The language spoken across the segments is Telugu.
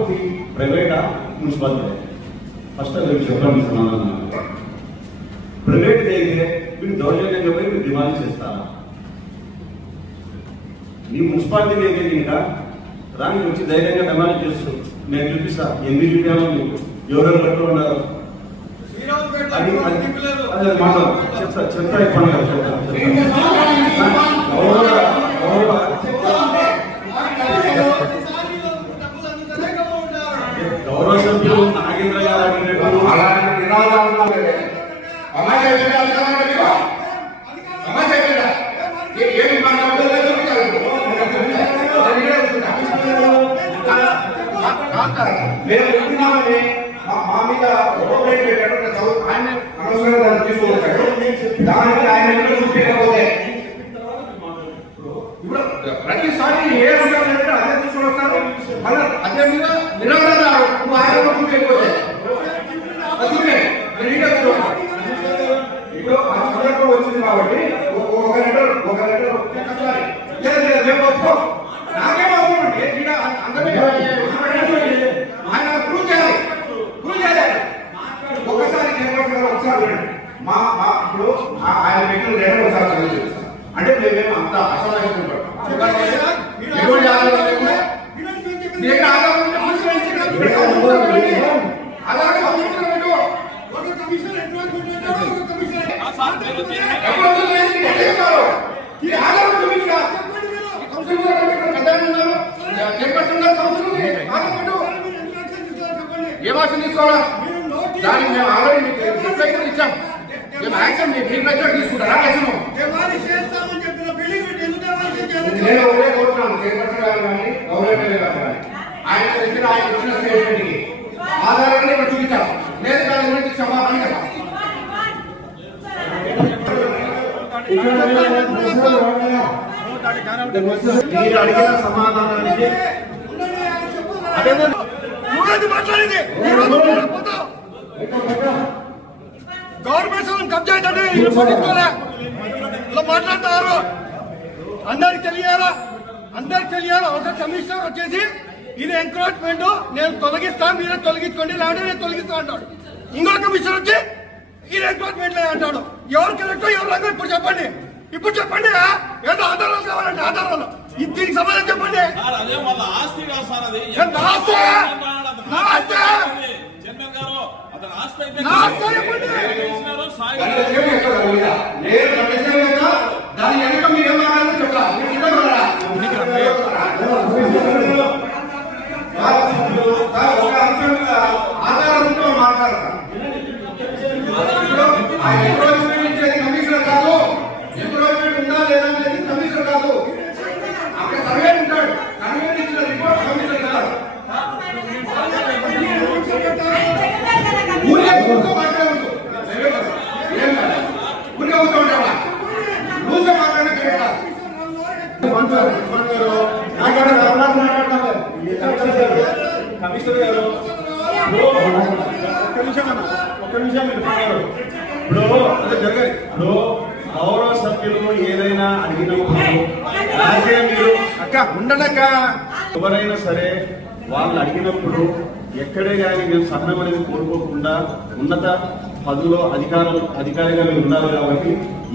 Property ప్రైవేటా municipality? ఫస్ట్ అది చెప్పండి సమాధానం. ప్రైవేట్ అయితే మీరు దౌర్జన్యంగా పోయి మీరు డిమాండ్ చేస్తారా? మీ మున్సిపాలిటీ అయితే ఇంకా రాని వచ్చి ధైర్యంగా డిమాండ్ చేస్తూ నేను చూపిస్తా ఎన్ని చూపాను మీకు ఎవరెవరు కట్టు ఉన్నారు అది మాట్లాడు చెప్తా చెప్తా ఇవ్వండి గౌరవ సభ్యులు నాగేంద్ర గారు అడిగినట్టు మా మీద దానికి ఆయన చూపించకపోతే ఇప్పుడు ప్రతిసారి ఏ ఉంటారంటే అదే తీసుకుని వస్తారు. మళ్ళీ అదే మీద నిలబడతారు. నువ్వు ఆయన చూపించకపోతే ఇప్పుడు ఆ సందర్భం వచ్చింది కాబట్టి ఒక లెటర్ ఒక్కసారి నాకేమవుతుంది అందరినీ ఆయన ప్రూవ్ చేయాలి. ఒకసారి ఒకసారి ఇప్పుడు ఆయన వ్యక్తులు రెండు ఒకసారి చదివిస్తాం అంటే మేమేమో అంత అసలు ఏ భాష తీసుకోవాలా? దానికి మేము ఆల్రెడీ మీకు ఇచ్చాం. మేము యాక్షన్ మీరు ప్రజలు తీసుకుంటారా? నేను ఒకటే కోరుతున్నాను చైర్పర్సన్ గారు కానీ గవర్నమెంట్ గారు కానీ ఆయన ఇచ్చిన స్టేట్మెంట్ కి ఆధారంగా ఇక్కడ చూపించాం. లేదు దాని గురించి క్షమాపణ కదా. మీరు అడిగిన సమాధానానికి మాట్లాడింది గవర్నమెంట్ కబ్జా అయితే ఇలా మాట్లాడతారు. అందరికి తెలియాలా ఒక కమిషనర్ వచ్చేసి ఇది ఎంక్రోచ్మెంట్ నేను తొలగిస్తాను మీరే తొలగించుకోండి లేదంటే నేను తొలగిస్తా అంటాడు. ఇంకో కమిషనర్ వచ్చి ఇది ఎంక్రోచ్మెంట్ లే అంటాడు. ఎవరు కరెక్టో ఎవరు రంగు ఇప్పుడు చెప్పండి ఏదో ఆధారాలు కావాలంటే ఆధారాలు దీనికి సమాధానం చెప్పండి. దాని వెనక మీరు ఏం మాట్లాడాలో చెప్పాలి. ఒక అంశం మీద ఆధారంతో మాట్లాడతారు. కమిషనర్ కాదు, ఎంప్లాయ్మెంట్ ఉందా లేదా అనేది కమిషనర్ కాదు. అక్కడ సర్వే ఉంటాడు. సర్వే ఇచ్చిన రిపోర్ట్ కమిషనర్ కాదు. కమిషనర్ గారు ఒక్క నిమిషం ఇప్పుడు గౌరవ సభ్యులు ఏదైనా అడిగినప్పుడు మీరు అక్క ఉండడక ఎవరైనా సరే వాళ్ళు అడిగినప్పుడు ఎక్కడే కానీ మేము సహనం అనేది కోరుకోకుండా ఉన్నత పదవిలో అధికారిగా మీరు ఉండాలి కాబట్టి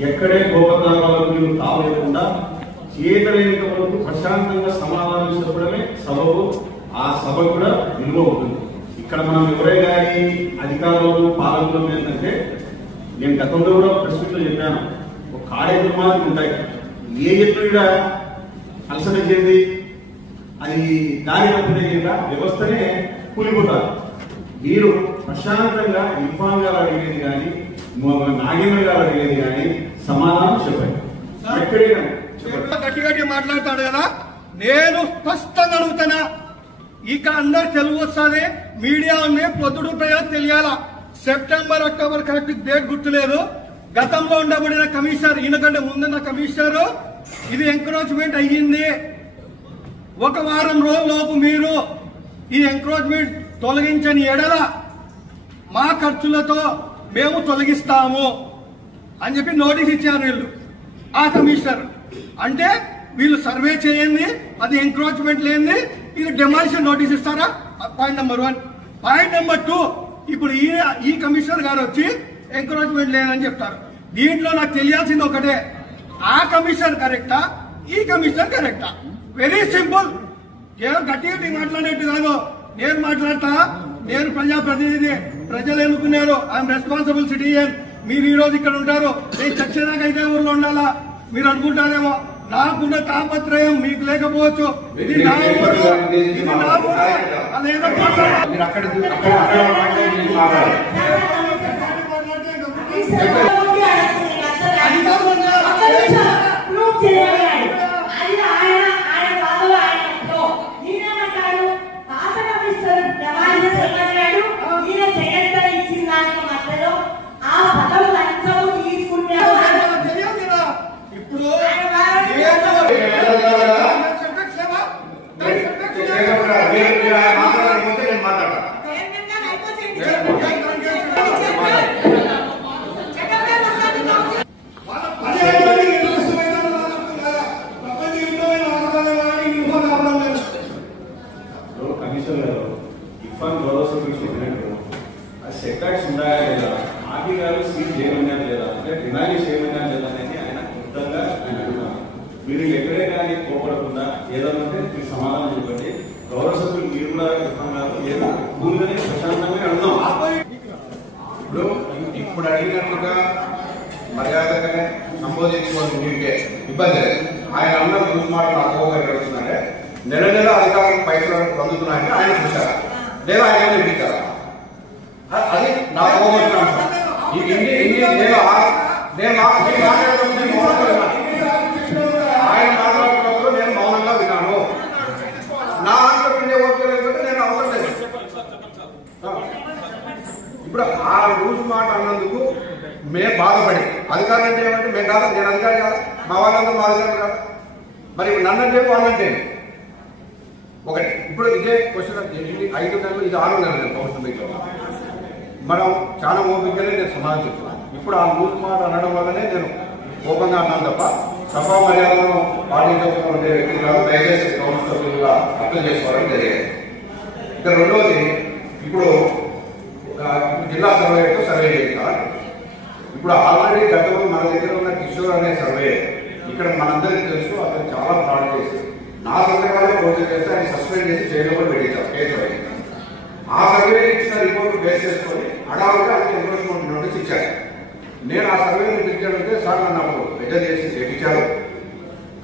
ఎక్కడే కోపతాపాలకు మీరు కావలేకుండా చేతలేక వరకు ప్రశాంతంగా సమాధానం చెప్పడమే సభకు ఆ సభ కూడా విలువ ఉంటుంది. ఇక్కడ మనం ఎవరే కానీ అధికారులు పాలకులు ఏంటంటే నేను గతంలో కూడా ప్రెస్ మీట్ లో చెప్పాను ఒక కాడే దుర్మార్గులు ఉంటాయి. ఏ ఎత్తుగా అలసట చెంది అది దారి తప్పితే వ్యవస్థనే కూలిపోతారు. మీరు ప్రశాంతంగా ఇర్ఫాన్ గారు అడిగేది కానీ నాగేంద్ర గారు అడిగేది కానీ సమాధానం చెప్పండి. ఎక్కడైనా గట్టి మాట్లాడతాడు కదా, నేను స్పష్టంగా అడుగుతానా ఇక అందరు తెలుగు వస్తుంది మీడియా ఉంది పొద్దుడు ప్రజలు తెలియాలా. సెప్టెంబర్ అక్టోబర్ కరెక్ట్ డేట్ గుర్తులేదు. గతంలో ఉండబడిన కమిషనర్ ఈయనకంటే ముందున్న కమిషనర్ ఇది ఎంక్రోచ్మెంట్ అయ్యింది. ఒక వారం రోజులలోపు మీరు ఈ ఎంక్రోచ్మెంట్ తొలగించని ఎడల మా ఖర్చులతో మేము తొలగిస్తాము అని చెప్పి నోటీస్ ఇచ్చారు వీళ్ళు. ఆ కమిషనర్ అంటే వీళ్ళు సర్వే చేయండి అది ఎంక్రోచ్మెంట్ లేని ఇది డెమాలిషన్ నోటీస్ ఇస్తారా? Point number 1. పాయింట్ నెంబర్ 2, ఇప్పుడు ఈ కమిషనర్ గారు వచ్చి ఎంకరేజ్మెంట్ లేదని చెప్తారు. దీంట్లో నాకు తెలియాల్సింది ఒకటే, ఆ కమిషన్ కరెక్టా, ఈ కమిషన్ కరెక్టా? Very simple. కేవలం గట్టిగా మాట్లాడేట్టు కాదు. నేను మాట్లాడతా, నేను ప్రజాప్రతినిధి, ప్రజలు ఎన్నుకున్నారు, ఐఎమ్ రెస్పాన్సిబుల్ సిటిజన్. మీరు ఈ రోజు ఇక్కడ ఉంటారు, నేను చచ్చేదాకా ఇదే ఊర్లో ఉండాలా మీరు అనుకుంటారేమో. నాకున్న తాపత్రయం మీకు లేకపోవచ్చు. ఇది నా ఊరు, ఇది నా ఊరు. అదేదో సెట్బ్యాక్స్ ఉన్నాయా లేదా, ఆర్టీ గారు సీట్ చేయమన్నా లేదా, అంటే డిమాండ్ చేయమన్నా లేదా అనేది ఆయన వృద్ధంగా ఆయన అడుగుతాను. మీరు ఎక్కడే కానీ కోపడకుండా ఏదైనా ఉంటే మీరు సమాధానం చెప్పండి. గౌరవ సభ్యులు మీరు కూడా ఏదో ముందుగానే ప్రశాంతంగా అడుగుదాం. ఇప్పుడు అడిగినట్టుగా మర్యాదగానే సంబోధించుకోవాలి, మీకే ఇబ్బంది లేదు. ఆయన అన్న ముందు మాట నాకు నడుస్తుందంటే నెల నెల అధికారులకు పైసలు పొందుతున్నాయంటే ఆయన చూశారా లేదా ఆయన వినిపించారా? అది నా కోపం. ఆయన మాట్లాడుతున్నప్పుడు నేను మౌనంగా విన్నాను. నా ఆంధ్రప్రదేశ్ ఓకే లేకపోతే నేను అవసరం లేదు. ఇప్పుడు ఆ రూల్స్ మాట అన్నందుకు మేము బాధపడి అధికారులు అంటే ఏమంటే మేము కాదు, నేను అధికారి కాదు, మా వాళ్ళంతా మా అధికారులు కాదు. మరి నన్నంటే వాళ్ళంటే ఒకటి. ఇప్పుడు ఇదే క్వశ్చన్ 5 నెలలు, ఇది 6 నెలలు కౌన్సిలింగ్లో మనం చాలా ఓపికగానే నేను సమాధానం చెప్తున్నాను. ఇప్పుడు ఆ రూల్స్ మాట అనడం వల్లనే నేను కోపంగా అన్నాను తప్ప సభా మర్యాదలను పాటించకుండా ఉండే వ్యక్తులు కాదు. దయచేసి కౌన్సిల్ సభ్యులుగా అర్థం చేసుకోవడం జరిగేది. ఇక రెండవది, ఇప్పుడు జిల్లా సర్వేతో సర్వే చేస్తారు. ఇప్పుడు ఆల్రెడీ గతంలో మన దగ్గర ఉన్న కిషోర్ అనే సర్వే ఇక్కడ మనందరికీ తెలుసు, అతను చాలా ఫ్రాడ్ చేసి నా సందర్భాలే కోర్టు చేస్తే ఆయన సస్పెండ్ చేసి జైల్లో కూడా పెట్టించారు, కేసు అయింది. ఆ సర్వే ఇచ్చిన రిపోర్ట్ బేస్ చేసుకొని అడావుగా ఆయనకి ఎన్రోల్మెంట్ నోటీస్ ఇచ్చారు. నేను ఆ సర్వేని పిలిచాడంటే సార్ నన్ను నాకు ప్రెజర్ చేసి చేయించారు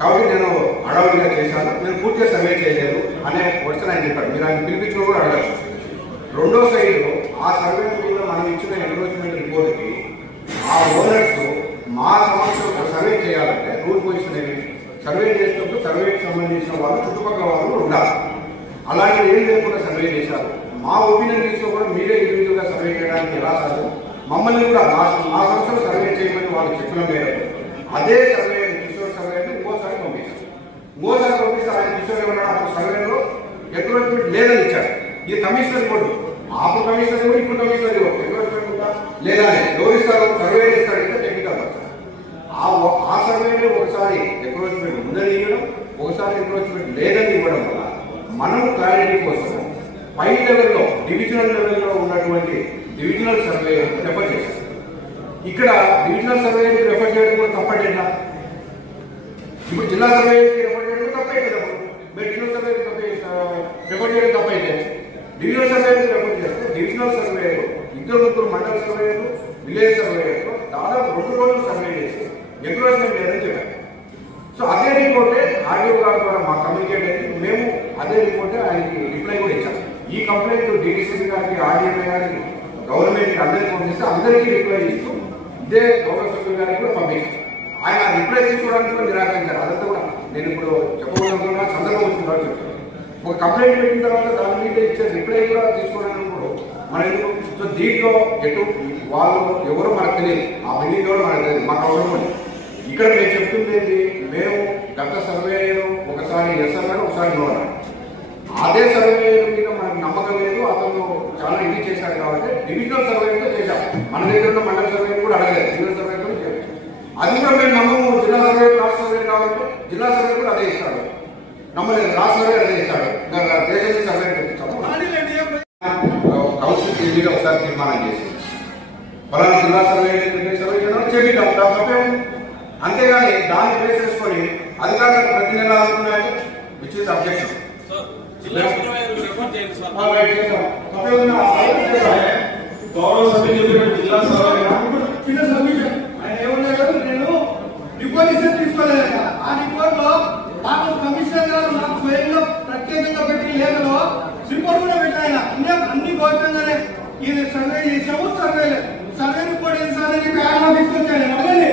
కాబట్టి నేను అడావుడిగా చేశాను, నేను పూర్తిగా సర్వే చేయలేదు అనే క్వశ్చన్ ఆయన చెప్పాడు. మీరు ఆయన పిలిపించిన కూడా అడగచ్చు. రెండో సైడ్ ఆ సర్వే మీద మనం ఇచ్చిన ఎన్రోల్మెంట్ రిపోర్ట్కి ఆ ఓనర్స్ మా సమస్యలు సర్వే చేయాలంటే రూల్ పొజిషన్ ఏమి, సర్వే చేసినప్పుడు సర్వేకి సంబంధించిన వాళ్ళు చుట్టుపక్కల వాళ్ళు ఉండాలి. అలాంటివి ఏం లేకుండా సర్వే చేశారు. మా ఒపీనియన్ తీసుకుని కూడా మీరే ఇండివిజువల్గా సర్వే చేయడానికి ఎలా సాధ్యం? మమ్మల్ని కూడా మా సంస్థలు సర్వే చేయమని వాళ్ళు చెప్పిన మేరకు అదే సర్వే కిషోర్ సర్వే అంటే ఇంకోసారి పంపించారు. ఇంకోసారి పంపిస్తే ఆయన కిషోర్ ఏమన్నా అప్పుడు సర్వేలో ఎంక్రోచ్మెంట్ లేదని ఇచ్చారు. ఈ కమిషనర్ కూడా అప్పుడు కమిషనర్ కూడా ఇప్పుడు కమిషనర్ ఎంక్రోచ్మెంట్ ఉందా లేదా ఎవరు ఇస్తారు? సర్వే ఇస్తారంటే టెక్నికల్ పర్సన్. ఆ సర్వేలో ఒకసారి ఎంక్రోచ్మెంట్ ఉందని ఇవ్వడం, ఒకసారి ఎంక్రోచ్మెంట్ లేదని ఇవ్వడం వల్ల మనం క్లారిటీ కోసం పై లెవెల్లో డివిజనల్ లెవెల్లో ఉన్నటువంటి డివిజనల్ సర్వే రెఫర్ చేశారు. ఇక్కడ డివిజనల్ సర్వే రెఫర్ చేయడం కూడా తప్పటేనా? ఇప్పుడు జిల్లా సర్వే రెఫర్ చేయడం తప్పైతే మీరు డివిజనల్ సర్వే రెఫర్ చేయడం తప్పైతే డివిజనల్ సర్వే రెఫర్ చేస్తే డివిజనల్ సర్వేలు 2 మండల సర్వేలు, విలేజ్ సర్వేలు దాదాపు 2 రోజులు సర్వే చేసి ఎంక్రోచ్మెంట్ లేదని చెప్పారు. సో అదే రిపోర్టే ఆర్డీఓ గారి ద్వారా మాకు కమ్యూనికేట్ అయింది. మేము అదే రిపోర్టే ఆయనకి రిప్లై కూడా ఇచ్చాం. ఈ కంప్లైంట్ డీడీసీపీ గారికి, ఆర్డీఓ గారికి, గవర్నమెంట్ అందరికీ పంపిస్తే అందరికీ రిప్లై ఇస్తూ ఇదే గౌరవ సభ్యుల గారికి కూడా పంపించాం. ఆయన రిప్లై తీసుకోవడానికి కూడా నిరాకరించారు. అదంతా కూడా నేను ఇప్పుడు చెప్పబోతున్నా సందర్భం వచ్చిన తర్వాత చెప్తాను. ఒక కంప్లైంట్ పెట్టిన తర్వాత దాని మీద ఇచ్చే రిప్లై కూడా తీసుకోవడానికి కూడా మన సో దీంట్లో ఎటు వాళ్ళు ఎవరు మనకు తెలియదు, ఆ బిల్డింగ్ కూడా మనకు తెలియదు, మాకు అవసరం. ఇక్కడ మేము చెప్తుంది ఏంటి, మేము గత సర్వేలో ఒకసారి ఎస్ అన్నాడు, ఒకసారి నో అన్నాడు. అదే సర్వే మీద మనకు నమ్మకం లేదు, అతను చాలా ఇది చేశాడు కాబట్టి డివిజనల్ సర్వేతో చేశాం. మన దగ్గర ఉన్న మండల సర్వే కూడా అడగలేదు, డివిజనల్ సర్వే కూడా చేయాలి. అది కూడా మేము నమ్మము. జిల్లా సర్వే, రాష్ట్ర సర్వే కావాలంటే జిల్లా సర్వే కూడా అదే ఇస్తాడు, నమ్మలేదు. రాష్ట్ర సర్వే అదే ఇస్తాడు, దేశం సర్వే పెట్టించాము. కౌన్సిల్ టీవీగా ఒకసారి తీర్మానం చేసింది పలానా జిల్లా సర్వే చేపిద్దాం తప్పే ఉంది. అంతేగాని దాన్ని బేస్ చేసుకొని అధికారులకు ప్రతి నెల అవుతున్నాయి విచ్ ఇస్ అబ్జెక్షన్. గౌరవ సభ్యులు జిల్లా నేను రిపోర్ట్ ఇస్తే తీసుకోలేదు. ఆ రిపోర్ట్ లో మాకు కమిషనర్ గారు నాకు స్వయంగా ప్రత్యేకంగా పెట్టి లేఖలో రిపోర్ట్ కూడా పెట్టాయన అన్ని గౌరవంగానే ఇది సర్వే చేసాము. సర్వే రిపోర్ట్ ఏం సార్ తీసుకొచ్చాను అడగండి.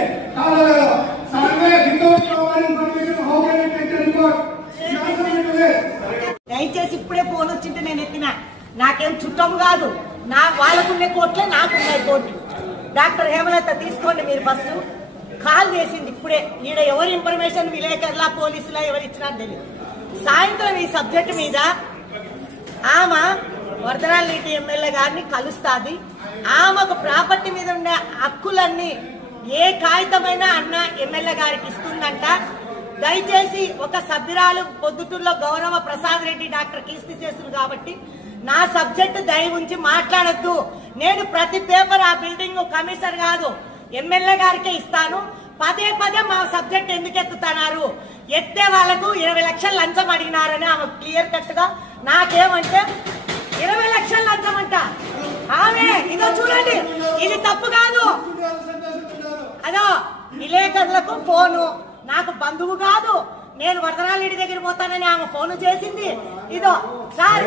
Survey without information how can it take report? దయచేసి ఇప్పుడే ఫోన్ వచ్చింటే నేను ఎత్తిన. నాకేం చుట్టం కాదు, వాళ్ళకున్నే కోట్లే నాకున్నాయి కోట్లు. డాక్టర్ హేమలత తీసుకోండి మీరు ఫస్ట్. కాల్ చేసింది ఇప్పుడే. ఈడ ఎవరి ఇన్ఫర్మేషన్ విలేకరులా పోలీసులా ఎవరు ఇచ్చినా తెలియదు. సాయంత్రం ఈ సబ్జెక్టు మీద ఆమె వరదరాల నీటి ఎమ్మెల్యే గారిని కలుస్తుంది. ఆమెకు ప్రాపర్టీ మీద ఉండే హక్కులన్నీ ఏ కాగితమైనా అన్న ఎమ్మెల్యే గారికి ఇస్తుందంట. దయచేసి ఒక సభ్యురాలు పొద్దుటూరులో గౌరవ ప్రసాద్ రెడ్డి డాక్టర్ కీర్తి చేస్తుంది కాబట్టి నా సబ్జెక్టు దయ ఉంచి మాట్లాడొద్దు. నేను ప్రతి పేపర్ ఆ బిల్డింగ్ కమిషనర్ కాదు ఎమ్మెల్యే గారికే ఇస్తాను. పదే మా సబ్జెక్ట్ ఎందుకు ఎత్తుతున్నారు? ఎత్తే వాళ్లకు 20 లక్షలు లంచం అడిగినారని ఆమె క్లియర్ కట్ గా నాకేమంటే 20 లక్షలు లంచం అంట. ఆమె ఇదో చూడండి, ఇది తప్పు కాదు. అదో విలేకరులకు ఫోను, నాకు బంధువు కాదు, నేను వరదరాల ఇంటి దగ్గర పోతానని ఆమె ఫోన్ చేసింది. ఇదో సార్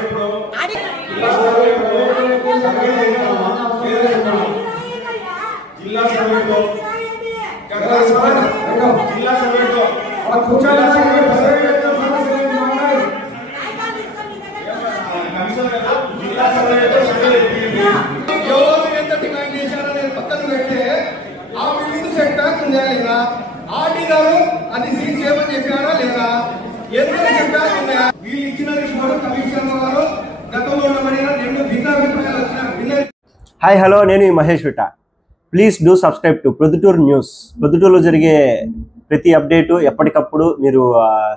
ఎవరు ఎంత డిమాండ్ చేశారనేది పక్కన పెడితే ఆ బిల్డింగ్ సెట్ బ్యాక్ ఉందా లేదా? ఆర్డీ గారు అది సీజ్ చేయమని చెప్పారా లేదా? ఎందుకు సెట్ బ్యాక్ ఉన్నాయా? వీళ్ళు ఇచ్చిన రిపోర్ట్ కమిషనర్ గారు గతంలో ఉండబడిన 2 భిన్నాభిప్రాయాలు వచ్చిన. హాయ్ హలో, నేను మహేష్ విట. Please do subscribe to Proddatur news. ప్రొద్దుటూరులో జరిగే ప్రతి అప్డేటు ఎప్పటికప్పుడు మీరు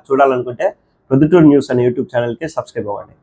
చూడాలనుకుంటే ప్రొద్దుటూరు న్యూస్ అనే యూట్యూబ్ ఛానల్కి సబ్స్క్రైబ్ అవ్వండి.